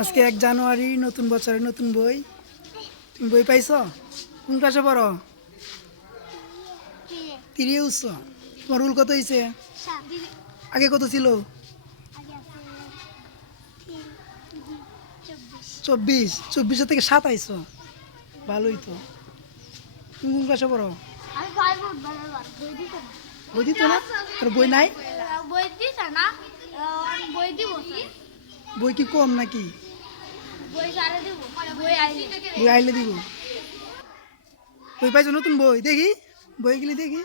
আজকে এক জানুয়ারি নতুন বছরের নতুন বই। তুমি বই পাইছ? কোন ক্লাসে পড়ো? তিরিয়ে উঠছ তোমার রুল কত হয়েছে আগে কত ছিল? চব্বিশ। চব্বিশে থেকে সাত আইছ। ভালোই তো। তুমি কোন ক্লাসে পড়ো? বই দিত না। বই তোর বই নাই? বই দিত না। বই কি কম নাকি? বই বই আইলে দিব। বই পাইছো নতুন বই? দেখি বইগুলি দেখি।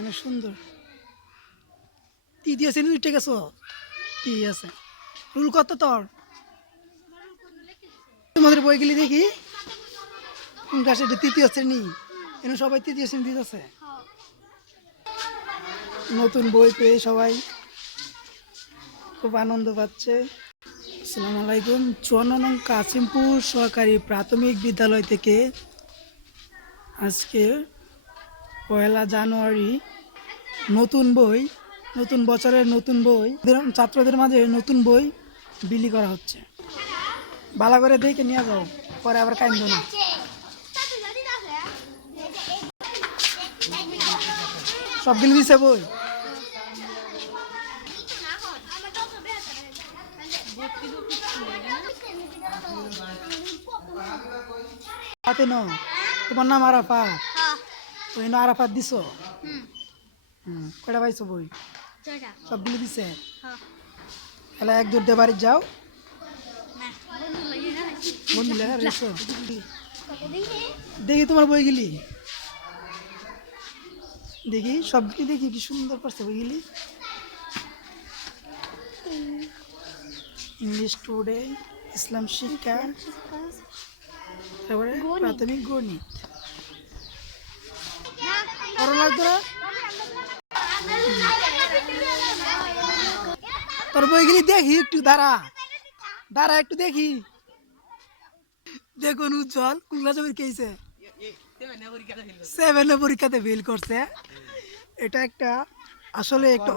অনেক সুন্দর। তৃতীয় শ্রেণি উঠে গেছো? ঠিক আছে? রুল কত তোর? তোমাদের বইগুলি দেখি। কোন ক্লাসে? তৃতীয় শ্রেণি। এখানে সবাই তৃতীয় শ্রেণি দিতেছে। নতুন বই পেয়ে সবাই খুব আনন্দ পাচ্ছে। আসসালামু আলাইকুম। চুয়ান্ন নং কাসিমপুর সরকারি প্রাথমিক বিদ্যালয় থেকে আজকে পয়লা জানুয়ারি নতুন বই, নতুন বছরের নতুন বই ছাত্রদের মাঝে নতুন বই বিলি করা হচ্ছে। ভালো করে দেখে নিয়ে যাও, পরে আবার কাইন্দ না সবগুলি দিছে বই? হাতে ন? তোমার নাম আরাফা? ওই না আরাফাত দিছ? হুম। কয়টা পাইছো বই? সবগুলি দিছে? তাহলে এক দুটো বাড়ি যাও। বন্ধু লেখা রেছো দেখি তোমার বইগুলি। দেখি সবগুলি দেখি কি সুন্দর করছে বইগুলি। ইংলিশ টুডে ইসলাম শিক্ষা তারপরে প্রাথমিক গণিত। তোর বইগুলি দেখি একটু দাঁড়া। দাঁড়া একটু দেখি। দেখুন উজ্জ্বল কোন ক্লাসে পরীক্ষা সেভেনে পরীক্ষাতে ফেল করছে। এটা একটা আসলে একটা